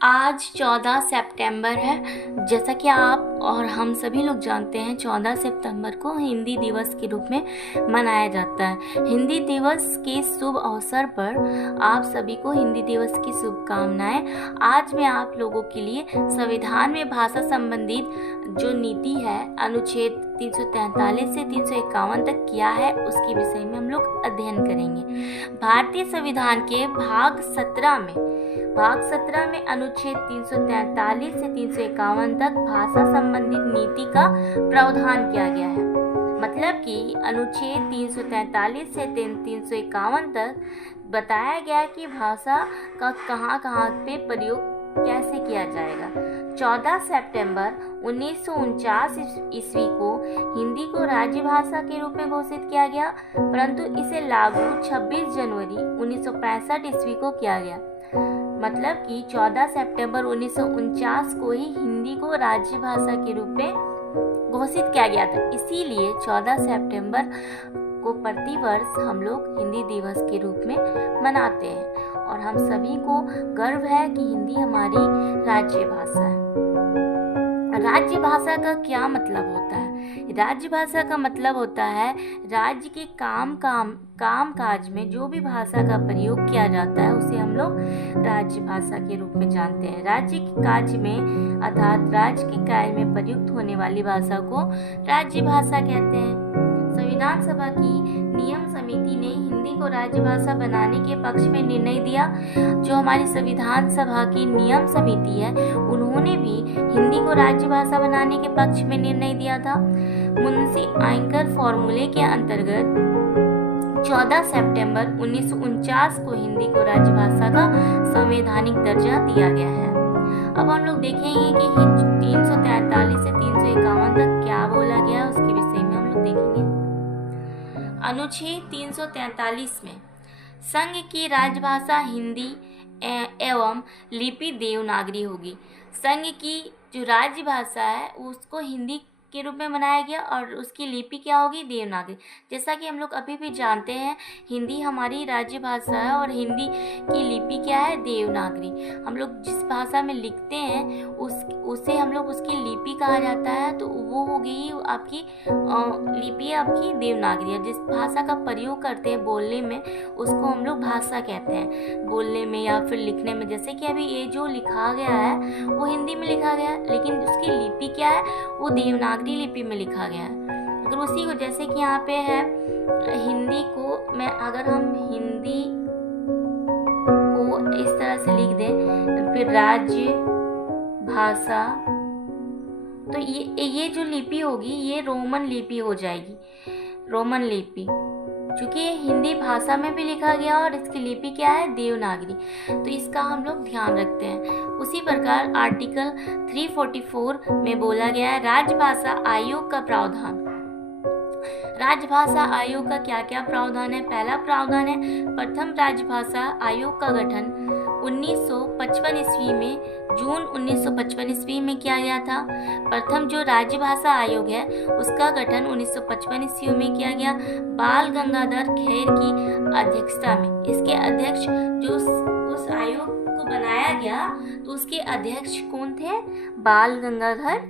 आज 14 सितंबर है। जैसा कि आप और हम सभी लोग जानते हैं, 14 सितंबर को हिंदी दिवस के रूप में मनाया जाता है। हिंदी दिवस के शुभ अवसर पर आप सभी को हिंदी दिवस की शुभकामनाएं। आज मैं आप लोगों के लिए संविधान में भाषा संबंधित जो नीति है, अनुच्छेद 343 से 351 तक क्या है, उसके विषय में हम लोग अध्ययन करेंगे। भारतीय संविधान के भाग 17 में अनुच्छेद 343 से 351 तक भाषा संबंधित नीति का प्रावधान किया गया है। मतलब कि अनुच्छेद 343 से 351 तक बताया गया कि भाषा का कहाँ पे प्रयोग कैसे किया जाएगा। 14 सितंबर 1949 ईस्वी को हिंदी को राज्य भाषा के रूप में घोषित किया गया, परंतु इसे लागू 26 जनवरी 1965 ईस्वी को किया गया। मतलब कि 14 सितंबर 1949 को ही हिंदी को राज्य भाषा के रूप में घोषित किया गया था। इसीलिए 14 सितंबर को प्रतिवर्ष हम लोग हिंदी दिवस के रूप में मनाते हैं और हम सभी को गर्व है कि हिंदी हमारी राज्य भाषा है। राज्य भाषा का क्या मतलब होता है? राज्य भाषा का मतलब होता है राज्य के काम काज में जो भी भाषा का प्रयोग किया जाता है उसे हम लोग राज्य भाषा के रूप में जानते हैं। राज्य के कार्य में अर्थात राज्य के कार्य में प्रयुक्त होने वाली भाषा को राज्य भाषा कहते हैं। संविधान सभा की नियम समिति ने हिंदी को राज्य भाषा बनाने के पक्ष में निर्णय दिया। जो हमारी संविधान सभा की नियम समिति है, उन्होंने भी हिंदी को राज्य भाषा बनाने के पक्ष में निर्णय दिया था। मुंशी आयकर फॉर्मूले के अंतर्गत 14 सितंबर 1949 को हिंदी को राज्य भाषा का संवैधानिक दर्जा दिया गया है। अब हम लोग देखेंगे कि 343 से 351 तक क्या बोला गया, उसके विषय में हम लोग देखेंगे। अनुच्छेद 343 में संघ की राजभाषा हिंदी एवं लिपि देवनागरी होगी। संघ की जो राज्य भाषा है उसको हिंदी के रूप में बनाया गया और उसकी लिपि क्या होगी? देवनागरी। जैसा कि हम लोग अभी भी जानते हैं, हिंदी हमारी राज्य भाषा है और हिंदी की लिपि क्या है? देवनागरी। हम लोग जिस भाषा में लिखते हैं उसे हम लोग उसकी लिपि कहा जाता है, तो वो हो गई आपकी लिपि, आपकी देवनागरी है। जिस भाषा का प्रयोग करते हैं बोलने में उसको हम लोग भाषा कहते हैं, बोलने में या फिर लिखने में। जैसे कि अभी ये जो लिखा गया है वो हिंदी में लिखा गया है, लेकिन उसकी लिपि क्या है? वो देवनागरी लिपि में लिखा गया है। अगर उसी को जैसे कि यहाँ पे है हिंदी को अगर हम हिंदी को इस तरह से लिख दें, फिर राज्य भाषा, तो ये जो लिपि होगी ये रोमन लिपि हो जाएगी। रोमन लिपि, क्योंकि ये हिंदी भाषा में भी लिखा गया और इसकी लिपि क्या है? देवनागरी। तो इसका हम लोग ध्यान रखते हैं। उसी प्रकार आर्टिकल 344 में बोला गया है राजभाषा आयोग का प्रावधान। राजभाषा आयोग का क्या क्या प्रावधान है? पहला प्रावधान है प्रथम राजभाषा आयोग का गठन 1955 ईस्वी में, जून 1955 ईस्वी में किया गया था। प्रथम जो राजभाषा आयोग है उसका गठन 1955 ईस्वी में किया गया बाल गंगाधर खेर की अध्यक्षता में। इसके अध्यक्ष जो उस आयोग को बनाया गया तो उसके अध्यक्ष कौन थे? बाल गंगाधर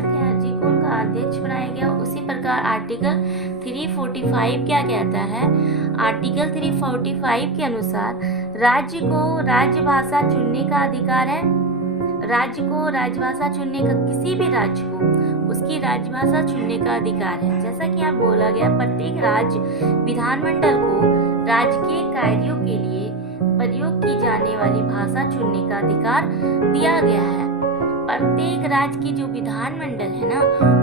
खेर जी को उनका अध्यक्ष बनाया गया। उसी प्रकार आर्टिकल 345 क्या कहता है? आर्टिकल 345 के अनुसार राज्य को राजभाषा चुनने का अधिकार है। राज्य को राजभाषा चुनने का, किसी भी राज्य को उसकी राजभाषा चुनने का अधिकार है। जैसा कि यहाँ बोला गया, प्रत्येक राज्य विधानमंडल को राजकीय कार्यों के लिए प्रयोग की जाने वाली भाषा चुनने का अधिकार दिया गया है। प्रत्येक राज्य की जो विधानमंडल है ना,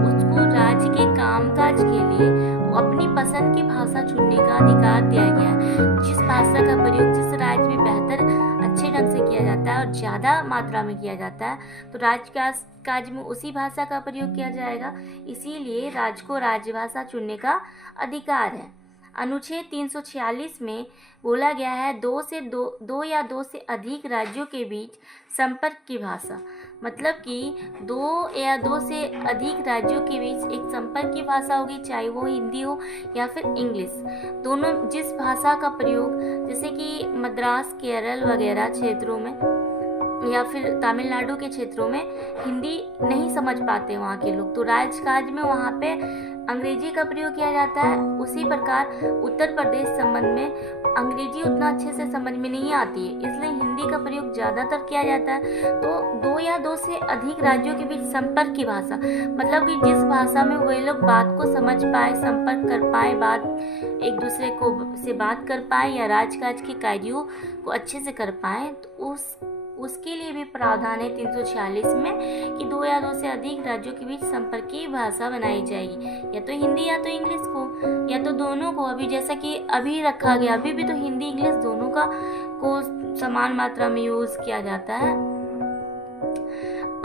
उसको राज्य के कामकाज के लिए अपनी पसंद की भाषा चुनने का अधिकार दिया गया है। जिस भाषा का प्रयोग जिस राज्य में बेहतर अच्छे ढंग से किया जाता है और ज़्यादा मात्रा में किया जाता है, तो राज्य काज में उसी भाषा का प्रयोग किया जाएगा। इसीलिए राज्य को राज्य भाषा चुनने का अधिकार है। अनुच्छेद 346 में बोला गया है दो या दो से अधिक राज्यों के बीच संपर्क की भाषा, मतलब कि दो या दो से अधिक राज्यों के बीच एक संपर्क की भाषा होगी, चाहे वो हिंदी हो या फिर इंग्लिश। दोनों जिस भाषा का प्रयोग, जैसे कि मद्रास, केरल वगैरह क्षेत्रों में या फिर तमिलनाडु के क्षेत्रों में हिंदी नहीं समझ पाते वहाँ के लोग, तो राजकाज में वहाँ पे अंग्रेजी का प्रयोग किया जाता है। उसी प्रकार उत्तर प्रदेश संबंध में अंग्रेजी उतना अच्छे से समझ में नहीं आती है, इसलिए हिंदी का प्रयोग ज़्यादातर किया जाता है। तो दो या दो से अधिक राज्यों के बीच संपर्क की भाषा, मतलब कि जिस भाषा में वे लोग बात को समझ पाए, संपर्क कर पाए, बात एक दूसरे को से बात कर पाए या राजकाज के कार्यों को अच्छे से कर पाए, तो उसके लिए भी प्रावधान है 346 में कि दो या दो से अधिक राज्यों के बीच संपर्क की भाषा बनाई जाएगी, या तो हिंदी या तो इंग्लिश को, या तो दोनों को। अभी जैसा कि अभी रखा गया, अभी भी तो हिंदी इंग्लिश दोनों को समान मात्रा में यूज किया जाता है।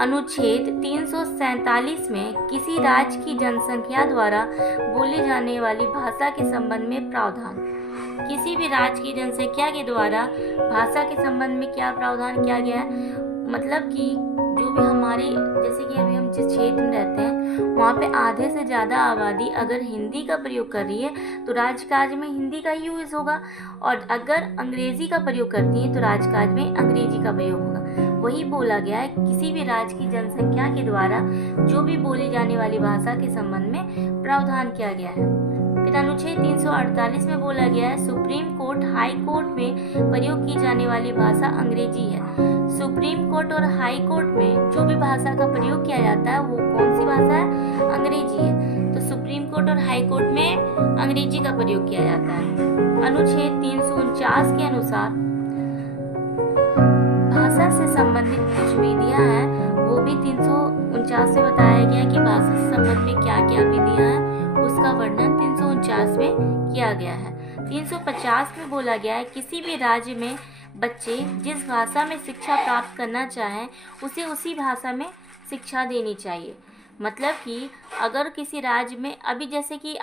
अनुच्छेद 347 में किसी राज्य की जनसंख्या द्वारा बोली जाने वाली भाषा के संबंध में प्रावधान। किसी भी राज्य की जनसंख्या के द्वारा भाषा के संबंध में क्या प्रावधान किया गया है, मतलब कि जो भी हमारी, जैसे कि अभी हम जिस क्षेत्र में रहते हैं वहाँ पे आधे से ज़्यादा आबादी अगर हिंदी का प्रयोग कर रही है तो राजकाज में हिंदी का ही यूज़ होगा, और अगर अंग्रेजी का प्रयोग करती है तो राजकाज में अंग्रेजी का प्रयोग होगा। वही बोला गया है, किसी भी राज्य की जनसंख्या के द्वारा जो भी बोली जाने वाली भाषा के संबंध में प्रावधान किया गया है। फिर अनुच्छेद 348 में बोला गया है सुप्रीम कोर्ट, हाई कोर्ट में प्रयोग की जाने वाली भाषा अंग्रेजी है। सुप्रीम कोर्ट और हाई कोर्ट में जो भी भाषा का प्रयोग किया जाता है वो कौन सी भाषा है? अंग्रेजी है। तो सुप्रीम कोर्ट और हाई कोर्ट में अंग्रेजी का प्रयोग किया जाता है। अनुच्छेद 349 के अनुसार भाषा से संबंधित कुछ विधियां हैं, वो भी 349 में बताया गया कि भाषा से संबंध में क्या क्या विधियां हैं, उसका वर्णन 349 में किया गया है। 350 में बोला गया है किसी भी राज्य में बच्चे जिस भाषा में शिक्षा प्राप्त करना चाहें उसे उसी भाषा में शिक्षा देनी चाहिए। मतलब कि अगर किसी राज्य में अभी जैसे कि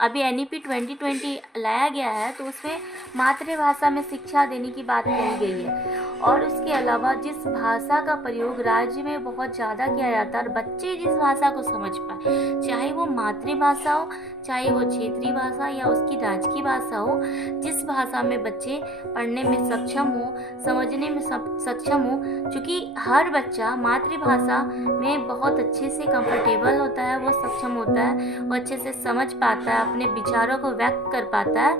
अभी NEP 2020 लाया गया है तो उसमें मातृभाषा में शिक्षा देने की बात कही गई है, और उसके अलावा जिस भाषा का प्रयोग राज्य में बहुत ज़्यादा किया जाता है और बच्चे जिस भाषा को समझ पाए, चाहे वो मातृभाषा हो, चाहे वो क्षेत्रीय भाषा या उसकी राज्य की भाषा हो, जिस भाषा में बच्चे पढ़ने में सक्षम हो, समझने में सक्षम हो, क्योंकि हर बच्चा मातृभाषा में बहुत अच्छे से कंफर्टेबल होता है, वो सक्षम होता है, वो अच्छे से समझ पाता है, अपने विचारों को व्यक्त कर पाता है।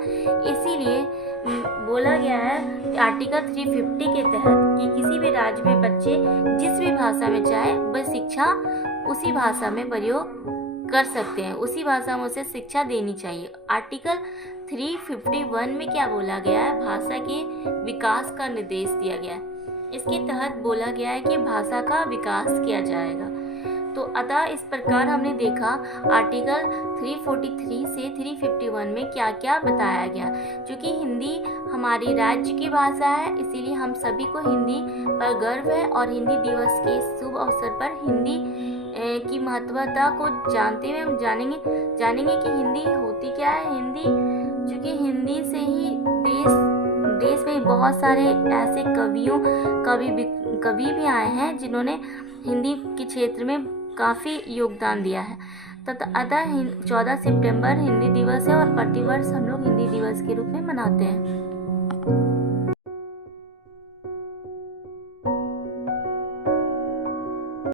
इसीलिए बोला गया है आर्टिकल 350 के तहत कि किसी भी राज्य में बच्चे जिस भी भाषा में चाहे वह शिक्षा उसी भाषा में प्रयोग कर सकते हैं, उसी भाषा में उसे शिक्षा देनी चाहिए। आर्टिकल 351 में क्या बोला गया है? भाषा के विकास का निर्देश दिया गया है। इसके तहत बोला गया है कि भाषा का विकास किया जाएगा। तो अतः इस प्रकार हमने देखा आर्टिकल 343 से 351 में क्या क्या बताया गया। क्योंकि हिंदी हमारी राज्य की भाषा है, इसीलिए हम सभी को हिंदी पर गर्व है, और हिंदी दिवस के शुभ अवसर पर हिंदी की महत्वता को जानते हुए हम जानेंगे कि हिंदी होती क्या है। हिंदी, क्योंकि हिंदी से ही देश में बहुत सारे ऐसे कवि भी आए हैं जिन्होंने हिंदी के क्षेत्र में काफ़ी योगदान दिया है। अतः 14 सितंबर हिंदी दिवस है और प्रतिवर्ष हम लोग हिंदी दिवस के रूप में मनाते हैं।